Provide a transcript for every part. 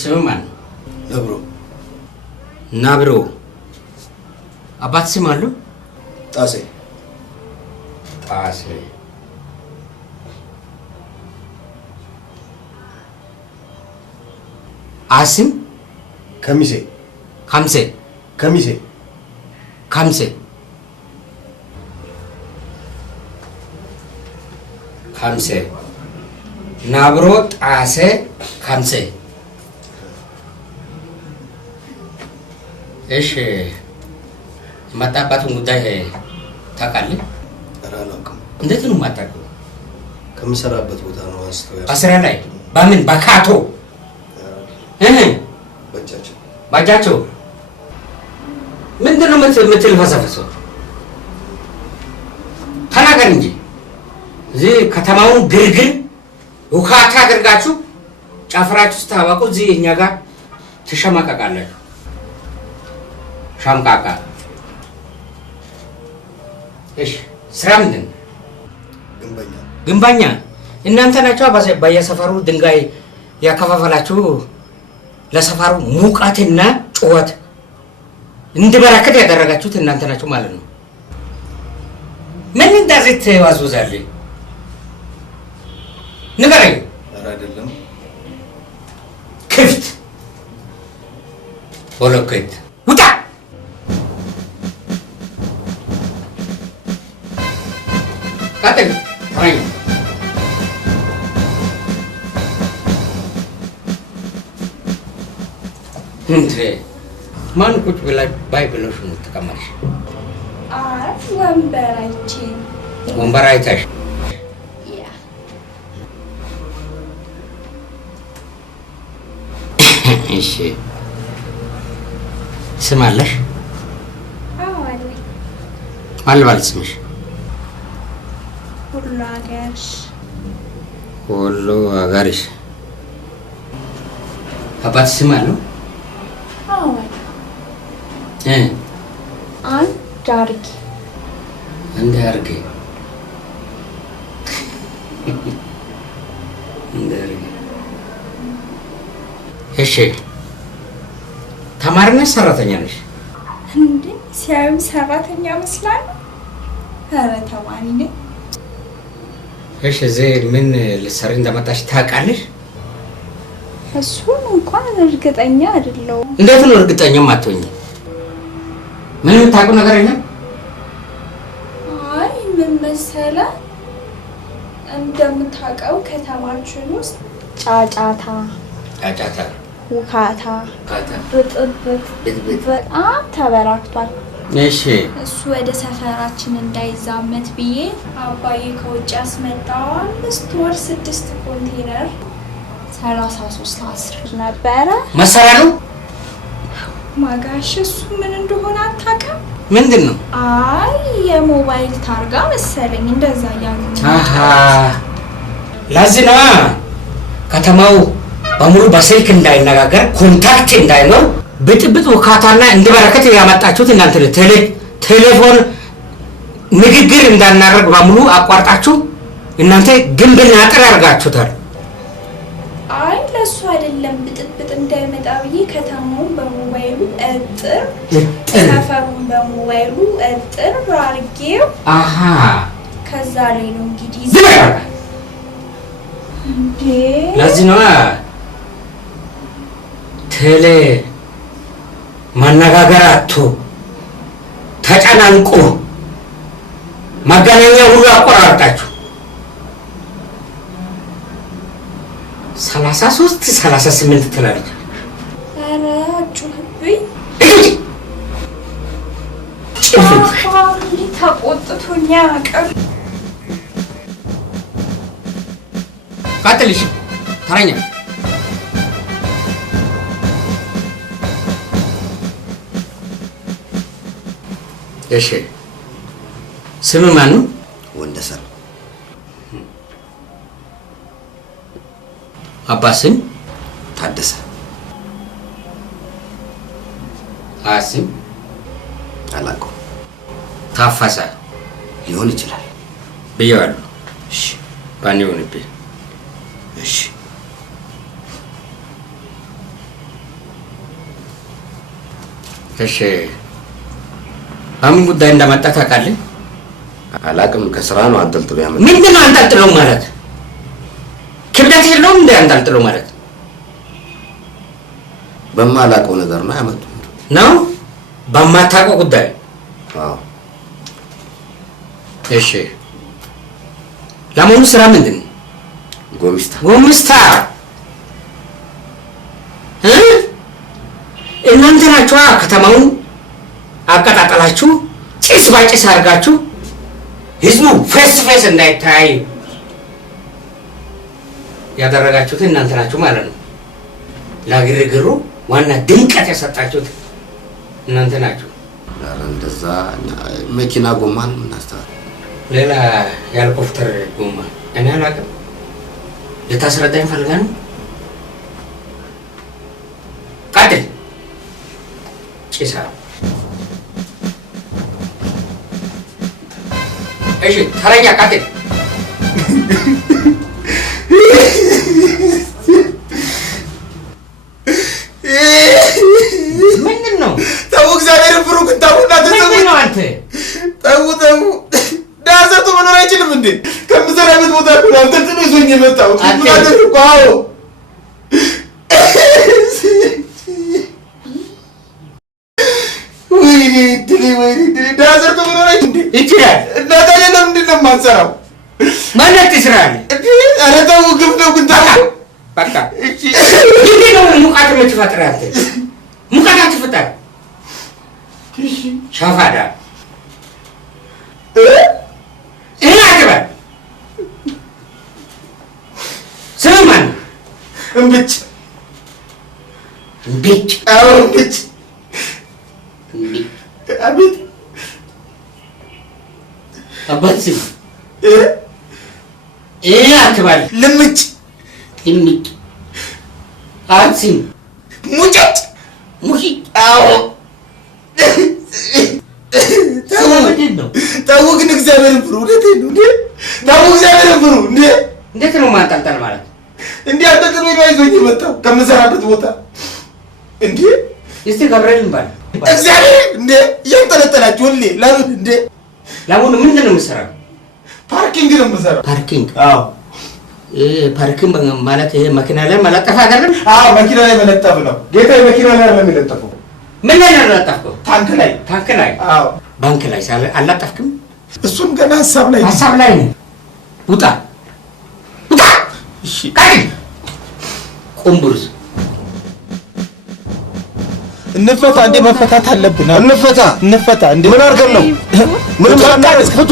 ስምማን ናብሮ አባት ስም አለው? ጣሴ አስም ከሚሴ ናብሮ ጣሴ ካምሴ እሺ የመጣበትን ጉዳይ ታውቃለህ? እንዴት ነው የማታውቀው? ከምሰራበት ቦታ ነው አንስተው አስራ ላይ በምን በካቶ ባጃቸው ምንድን ነው የምትልፈሰፈሰው? ተናገር እንጂ እዚህ ከተማውን ግርግር ውካታ አድርጋችሁ ጨፍራችሁ ስታወቁ እዚህ እኛ ጋር ትሸማቀቃላችሁ። ሻምቃቃ እሺ ስራ ምንድን ነው? ግንባኛ እናንተ ናችሁ በየሰፈሩ ድንጋይ ያከፋፈላችሁ ለሰፈሩ ሙቀትና ጩኸት እንዲበረከት ያደረጋችሁት እናንተ ናችሁ ማለት ነው። ምን እንደዚህ ትዋዝውዛለህ? ንገረኝ። አይደለም ክፍት ቦሎኬት ውጣ። ቀጥል። ተረኛ እንትን ማን ቁጭ ብላ ባይብሎሽ ነው ተቀመጥሽ? ወንበር አይተሽ እሺ። ስም አለሽ? አዎ አለኝ። ማን ልበል ስምሽ? ሁሉ አጋርሽ። አባት ስም አለው? አዎ አለኝ። አንድ አርጌ እሺ። ተማሪ ነሽ ሰራተኛ ነሽ? እንዴ ሲያዩም ሰራተኛ መስላል። ኧረ ተማሪ ነኝ። እሺ እዚህ ምን ልትሰሪ እንደመጣሽ ታውቃለሽ? እሱን እንኳን እርግጠኛ አይደለሁም። እንዴት ነው እርግጠኛ ማትሆኚ? ምንም የምታውቂው ነገር የለም? አይ ምን መሰለህ፣ እንደምታውቀው ከተማችን ውስጥ ጫጫታ፣ ውካታ፣ ብጥብጥ በጣም ተበራክቷል። እሺ እሱ ወደ ሰፈራችን እንዳይዛመት ብዬ አባዬ ከውጭ ያስመጣው 5 ወር 6 ኮንቴነር 33 አስር ነበረ። መሰራ ነው ማጋሽ። እሱ ምን እንደሆነ አታውቅም? ምንድን ነው? አይ የሞባይል ታርጋ መሰለኝ እንደዛ ያሉ። አሃ ለዚህ ነው ከተማው በሙሉ በስልክ እንዳይነጋገር ኮንታክት እንዳይኖር ብጥብጥ ውካታና እንዲበረከት ያመጣችሁት እናንተ ቴሌፎን ንግግር እንዳናደርግ በሙሉ አቋርጣችሁ እናንተ ግንብና አጥር አድርጋችሁታል። አይ ለሱ አይደለም ብጥብጥ እንዳይመጣ ብዬ ከተማውን በሞባይሉ እጥር ሰፈሩን በሞባይሉ እጥር አድርጌው አሃ ከዛ ላይ ነው እንግዲህ እንዴ ለዚህ ነው ቴሌ ማነጋገር አጥቶ ተጨናንቆ መገናኛ ሁሉ አቆራርጣችሁ 33 38 ትላለች። ኧረ አጩህብኝ ተቆጥቶኛ ቀን ቀጥልሽ ተረኛ እሺ ስም ማን ነው? ወንደሰን። አባት ስም? ታደሰ። ስም? አላውቀውም። ታፈሰ ሊሆን ይችላል ብዬዋለሁ። እሺ ባን ይሁንብኝ። እሺ እሺ በምን ጉዳይ እንደመጣ ታውቃለህ? አላውቅም። ከስራ ነው አንጠልጥሎ ያመጣው። ምንድን ነው አንጠልጥሎ ማለት? ክብደት የለውም እንደ አንጠልጥሎ ማለት በማላውቀው ነገር ነው ያመጡት ነው። በማታውቀው ጉዳይ? አዎ። እሺ ለመሆኑ ስራ ምንድን ነው? ጎሚስታ። ጎሚስታ እናንተ ናችኋ ከተማውን አቀጣጠላችሁ ጭስ ባጭስ አድርጋችሁ ህዝቡ ፌስ ፌስ እንዳይታይ ያደረጋችሁት እናንተ ናችሁ ማለት ነው። ለግርግሩ ዋና ድምቀት የሰጣችሁት እናንተ ናችሁ። እንደዛ መኪና ጎማን እናስተዋል። ሌላ ያልኮፍተር ጎማ እኔ አላውቅም። ልታስረዳኝ ፈልጋ ነው? ቀጥል። ጭሳ እሺ ተረኛ ቀጥል። ምንድን ነው? ተው እግዚአብሔርን ፍሩ። ግን ተው እናንተ ተው። ምንድን ነው አንተ? ተው ተው። ዳሰቱ መኖር አይችልም እንዴ? ከምሰራበት ቦታ እኮ ነው አንጠልጥሎ ይዞኝ የመጣው። ምን አደረኩ? አዎ ወይኔ ድሌ ዳሰቱ መኖር አይችልም እንዴ? ይችላል። እና ታዲያ ለምንድን ነው የማንሰራው? ማለት ይስራል። ኧረ ተው ግፍ ነው ግን ተው። በቃ እንዴት ነው ሙቀት የምትፈጥር አንተ? ሙቀት አትፈጥር። ሻፋዳ አትበል። ስምህ ማን ነው? እምብጭ። እምቢጭ? አዎ እምብጭ። አቤት። አባት ስም አትበል። ልምጭ። ልምጭ። አባት ስም ሙጨጭ። ሙሂጭ? አዎ ምንድን ነው? ተው ግን እግዚአብሔርን ፍሩ። እውነቴን ነው እንዴ? ተው እግዚአብሔርን ፍሩ እንዴ! እንዴት ነው ማንጠልጠል ማለት? እንዴ አንጠልጥሎ ነው ይዞኝ የመጣው ከምሰራበት ቦታ እንዴ! እስቲ ገብርኤልን ባል እግዚአብሔር እንዴ! እያንጠለጠላችሁ ሁሌ ለምን እንዴ? ለምን ምንድን ነው የምትሰራው? ፓርኪንግ ነው የምሰራው። ፓርኪንግ? አዎ። ፓርኪንግ ማለት ይሄ መኪና ላይ መለጠፍ አይደለም? አዎ መኪና ላይ መለጠፍ ነው ጌታዬ። መኪና ላይ አይደለም የለጠፈው። ምን ላይ ነው የለጠፍከው? ታንክ ላይ። ታንክ ላይ? አዎ። ባንክ ላይ አላጠፍክም? እሱም ገና ሀሳብ ላይ ሀሳብ ላይ ነው። ውጣ ውጣ። እሺ ቃል ቁምቡርዝ እንፈታ እንዴ? መፈታት አለብን። እንፈታ እንዴ? ምን አድርገን ነው? ምንም ሳናደርግ ፍቱ።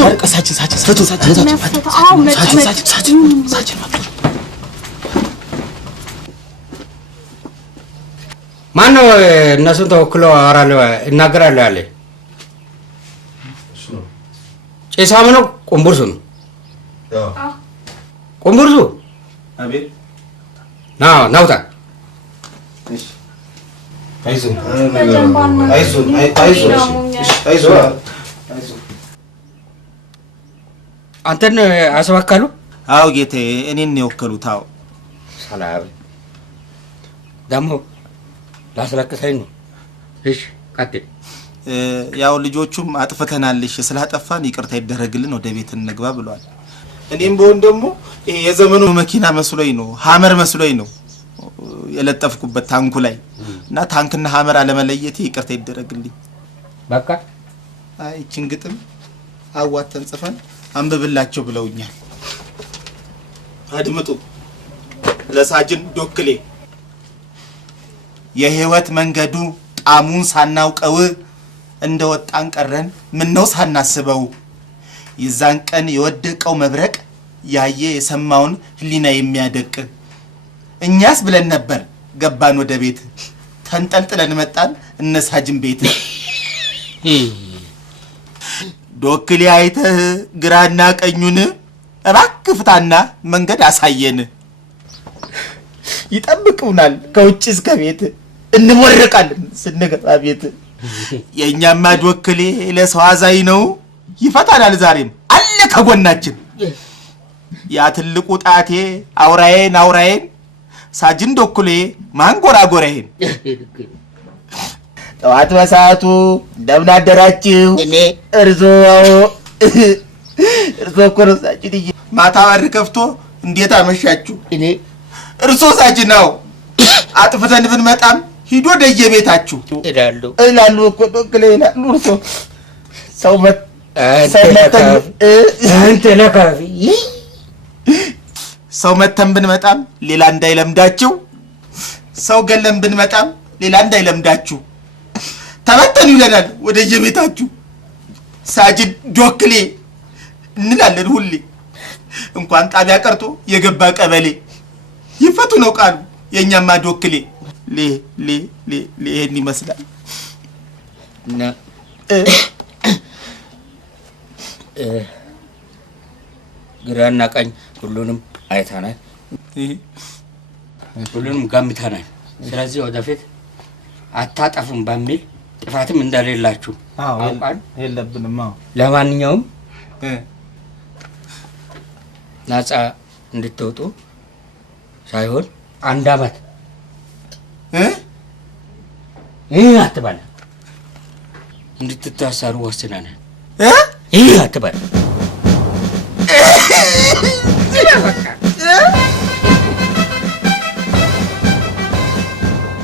ማን ነው እነሱን ተወክሎ አወራለሁ እናገራለሁ ያለ? ጭሳም ነው? ቁምቡርሱ ነው? ቁምቡርሱ? አቤት። ናውጣ። አንተን አስባካሉ? አዎ ጌታዬ፣ እኔን ነው የወከሉት። አዎ ሰላም ደግሞ ላስለቅሰኝ ነው። እሺ ቀጥል። ያው ልጆቹም አጥፍተናልሽ ስላጠፋን ይቅርታ ይደረግልን ወደ ቤት እንግባ ብለዋል። እኔም በሆን ደግሞ የዘመኑ መኪና መስሎኝ ነው ሀመር መስሎኝ ነው የለጠፍኩበት ታንኩ ላይ እና ታንክና ሀመር አለመለየቴ ይቅርታ ይደረግልኝ። በቃ አይ እቺን ግጥም አዋተን ጽፈን አንብብላቸው ብለውኛል። አድምጡ። ለሳጅን ዶክሌ የህይወት መንገዱ ጣሙን ሳናውቀው እንደወጣን ቀረን ምነው ሳናስበው የዛን ቀን የወደቀው መብረቅ ያየ የሰማውን ህሊና የሚያደቅ እኛስ ብለን ነበር ገባን ወደ ቤት ተንጠልጥለን መጣን እነሳጅን ቤት ዶክሌ አይተህ ግራና ቀኙን እባክህ ፍታና መንገድ አሳየን። ይጠብቁናል ከውጭ እስከ ቤት እንሞርቃለን ስንገባ ቤት። የእኛማ ዶክሌ ለሰው አዛኝ ነው ይፈታናል ዛሬም አለ ከጎናችን። ያ ትልቁ ጣቴ አውራዬን ሳጅን ዶክሌ ማንጎራጎራዬን። ጠዋት በሰዓቱ እንደምን አደራችሁ? እርሶ እኮ ነው ሳጅን። ማታ በር ከፍቶ እንዴት አመሻችሁ? እርሶ ሳጅን ነው። አጥፍተን ብንመጣም ሂዶ ደየቤታችሁ እላሉ እኮ ዶክሌ ይላሉ። እርሶ ሰው መተን ብንመጣም ሌላ እንዳይለምዳችሁ፣ ሰው ገለን ብንመጣም ሌላ እንዳይለምዳችሁ። ተበተኑ ይለናል ወደ የቤታችሁ። ሳጅን ዶክሌ እንላለን ሁሌ። እንኳን ጣቢያ ቀርቶ የገባ ቀበሌ ይፈቱ ነው ቃሉ የኛማ ዶክሌ። ይሄን ይመስላል እና ግራና ቀኝ ሁሉንም አይተናል፣ ሁሉንም ገምተናል። ስለዚህ ወደፊት አታጠፉም በሚል ጥፋትም እንደሌላችሁ አውቃን የለብንም። ለማንኛውም ነፃ እንድትወጡ ሳይሆን 1 ዓመት አትበል እንድትታሰሩ ወስነናል። አትበል